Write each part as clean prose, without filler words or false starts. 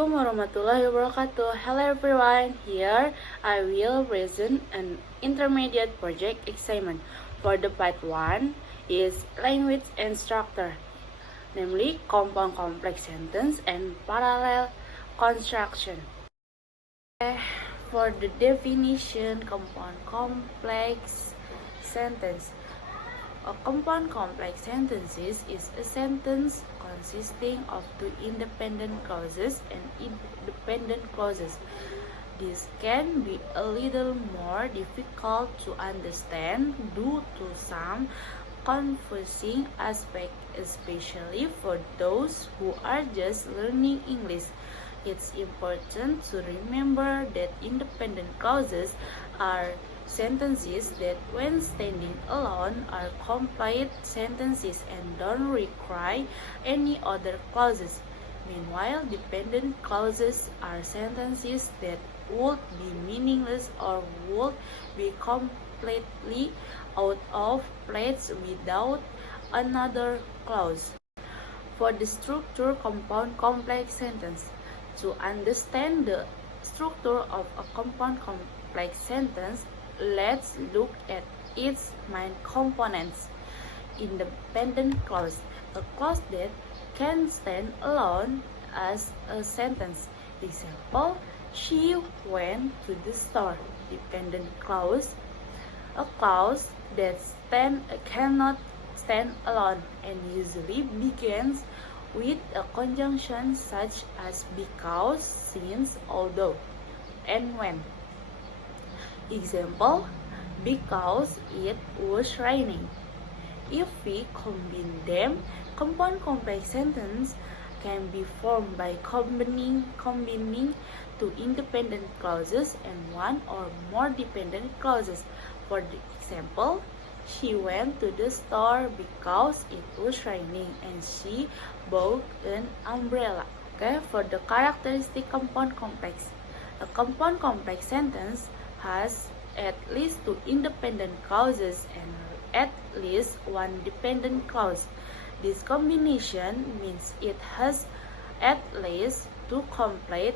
Assalamualaikum warahmatullahi wabarakatuh. Hello everyone. Here I will present an intermediate project assignment for the part 1 is language and structure, namely compound complex sentence and parallel construction. For the definition, compound complex sentence. A compound complex sentence is a sentence consisting of two independent clauses and independent clauses. This can be a little more difficult to understand due to some confusing aspects, especially for those who are just learning English. It's important to remember that independent clauses are sentences that when standing alone are complete sentences and don't require any other clauses. Meanwhile, dependent clauses are sentences that would be meaningless or would be completely out of place without another clause. For the structure compound complex sentence, to understand the structure of a compound complex sentence, let's look at its main components. Independent clause, a clause that can stand alone as a sentence. Example, she went to the store. Dependent clause, a clause that cannot stand alone and usually begins with a conjunction such as because, since, although, and when. Example, because it was raining. If we combine them, compound complex sentence can be formed by combining two independent clauses and one or more dependent clauses. For the example, she went to the store because it was raining and she bought an umbrella. Okay, for the characteristic compound complex. A compound complex sentence has at least two independent clauses and at least one dependent clause. This combination means it has at least two complete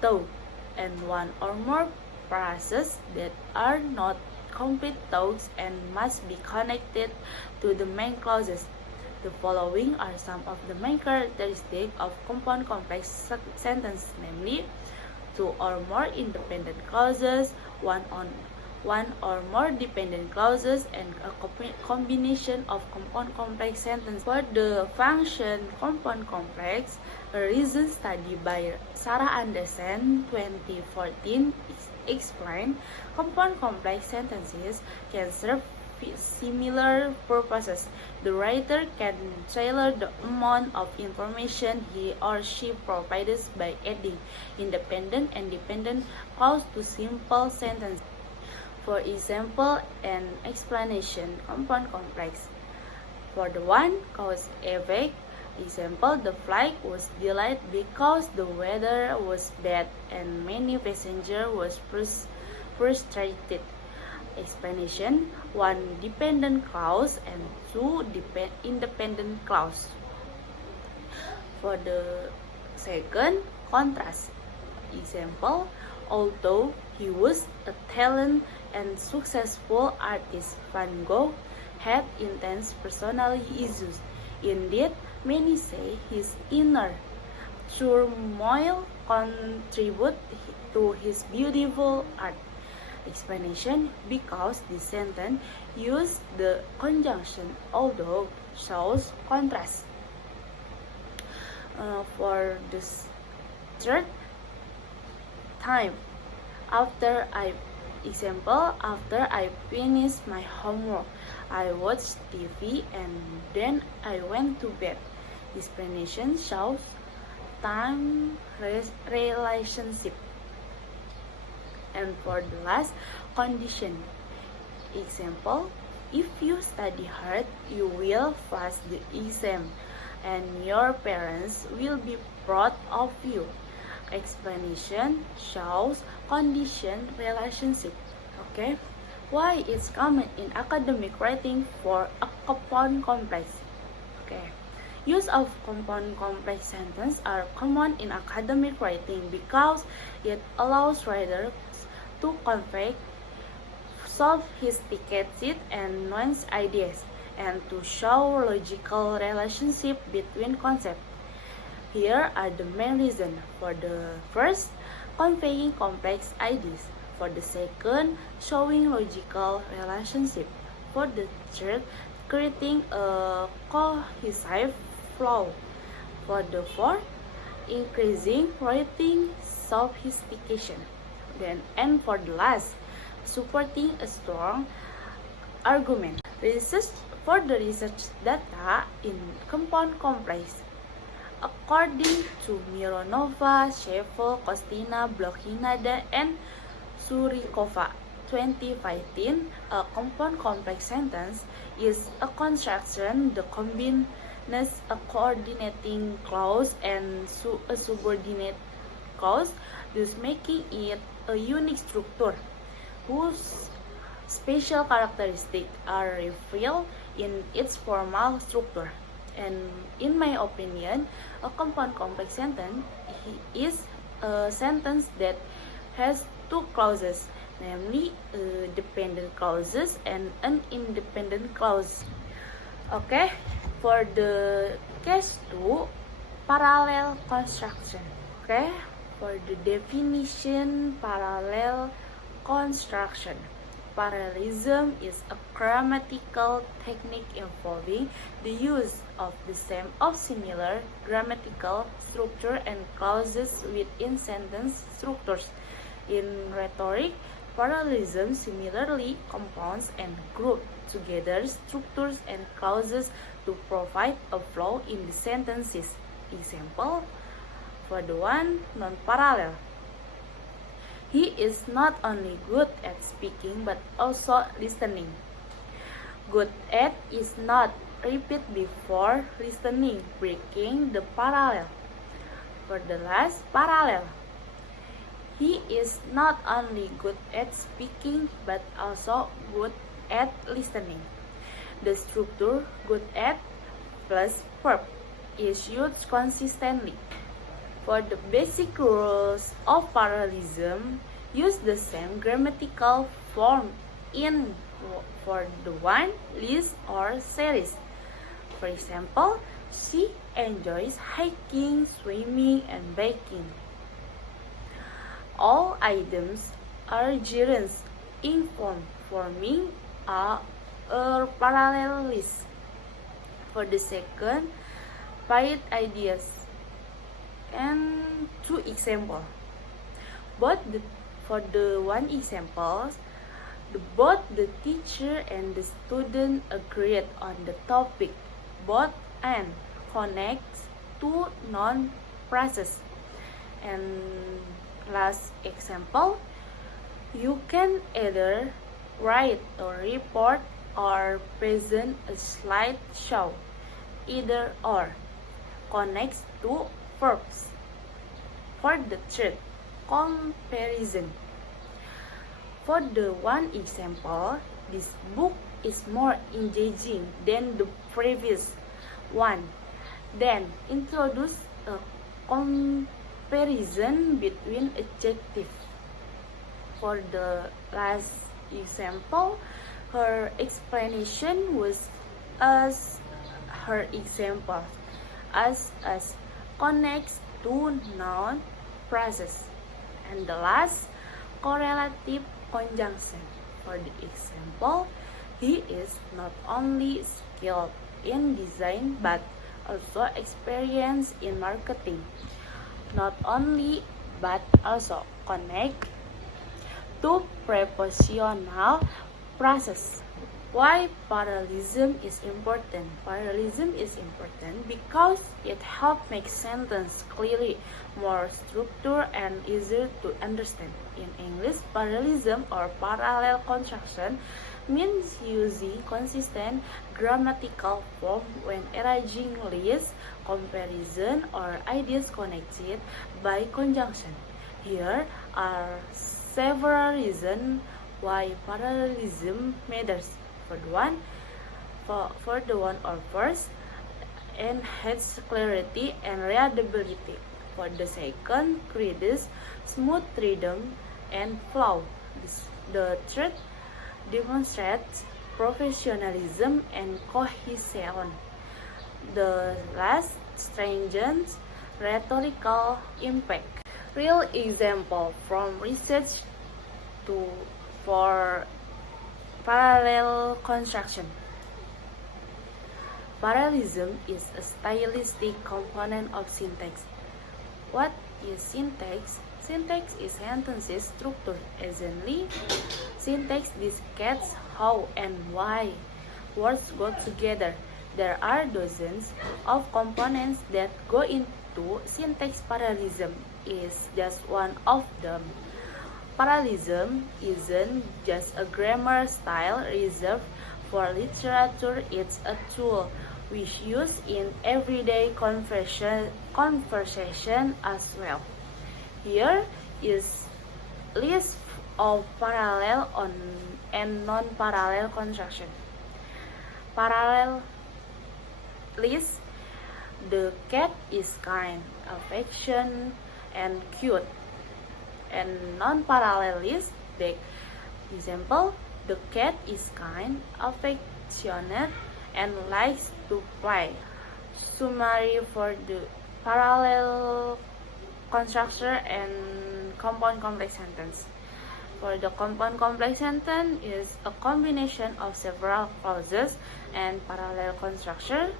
thoughts and one or more phrases that are not complete thoughts and must be connected to the main clauses. The following are some of the main characteristics of compound complex sentence, namely two or more independent clauses, one or more dependent clauses, and a combination of compound complex sentences. For the function compound complex, a recent study by Sarah Anderson 2014 explained compound complex sentences can serve similar purposes. The writer can tailor the amount of information he or she provides by adding independent and dependent clause to simple sentences. For example, an explanation compound complex. For the one cause effect, example, the flight was delayed because the weather was bad and many passengers was frustrated. Explanation, one dependent clause and two independent clause. For the second, contrast. Example, although he was a talented and successful artist, Van Gogh had intense personality issues. Indeed, many say his inner turmoil contributed to his beautiful art. Explanation, because this sentence used the conjunction although shows contrast. For this third time, after I finished my homework, I watched TV and then I went to bed. Explanation shows time relationship. And for the last condition, example, if you study hard, you will pass the exam and your parents will be proud of you. Explanation shows condition relationship. Okay, why it's common in academic writing for a compound complex? Okay, Use of compound complex sentences are common in academic writing because it allows writers to convey sophisticated and nuanced ideas and to show logical relationship between concepts. Here are the main reasons. For the first, conveying complex ideas. For the second, showing logical relationship. For the third, creating a cohesive flow. For the fourth, increasing writing sophistication. And for the last, supporting a strong argument. Research for the research data in compound complex. According to Mironova, Sheffield, Kostina, Blokhinada, and Surikova, 2015, a compound complex sentence is a construction that combines a coordinating clause and a subordinate clause, thus making it a unique structure whose special characteristics are revealed in its formal structure. And in my opinion, a compound complex sentence is a sentence that has two clauses, namely dependent clauses and an independent clause. Okay, for the case 2, parallel construction. Okay, for the definition, parallel construction. Parallelism is a grammatical technique involving the use of the same or similar grammatical structure and clauses within sentence structures. In rhetoric, parallelism similarly compounds and groups together structures and clauses to provide a flow in the sentences. Example, for the one, non-parallel. He is not only good at speaking but also listening. Good at is not repeat before listening, breaking the parallel. For the last, parallel. He is not only good at speaking but also good at listening. The structure good at plus verb is used consistently. For the basic rules of parallelism, use the same grammatical form in for the one, list, or series. For example, she enjoys hiking, swimming, and biking. All items are gerunds in form, forming a parallel list. For the second, paired ideas. And two examples. For the one example, both the teacher and the student agreed on the topic. Both and connects two noun phrases. And last example, you can either write a report or present a slideshow. Either or connects two verbs. For the third, comparison. For the one example, this book is more engaging than the previous one. Then introduce a comparison between adjectives. For the last example, her explanation was as her example as connects two noun phrases. And the last, correlative conjunction. For the example, he is not only skilled in design but also experienced in marketing. Not only but also connect to prepositional phrases. Why parallelism is important? Parallelism is important because it helps make sentence clearly, more structured, and easier to understand. In English, parallelism or parallel construction means using consistent grammatical form when arranging lists, comparison, or ideas connected by conjunction. Here are several reasons why parallelism matters. For the one or first, enhance clarity and readability. For the second, creates smooth rhythm and flow. The third demonstrates professionalism and cohesion. The last strengthens rhetorical impact. Real example from research to for parallel construction. Parallelism is a stylistic component of syntax. What is syntax? Syntax is sentence structure. Essentially, syntax describes how and why words go together. There are dozens of components that go into syntax. Parallelism is just one of them. Parallelism isn't just a grammar style reserved for literature, it's a tool we use in everyday conversation as well. Here is list of parallel and non-parallel construction. Parallel list: the cat is kind, affection, and cute. And non-parallel list: the example, the cat is kind, affectionate, and likes to play. Summary for the parallel construction and compound complex sentence. For the compound complex sentence is a combination of several clauses and parallel construction.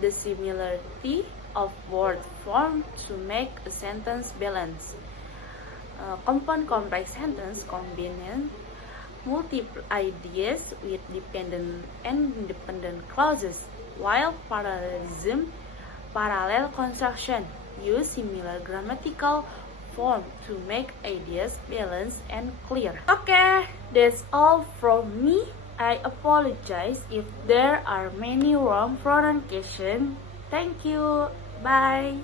The similarity of word form to make a sentence balance. Compound complex sentence combines multiple ideas with dependent and independent clauses, while parallelism, parallel construction, use similar grammatical form to make ideas balanced and clear. Okay, that's all from me. I apologize if there are many wrong pronunciation. Thank you. Bye.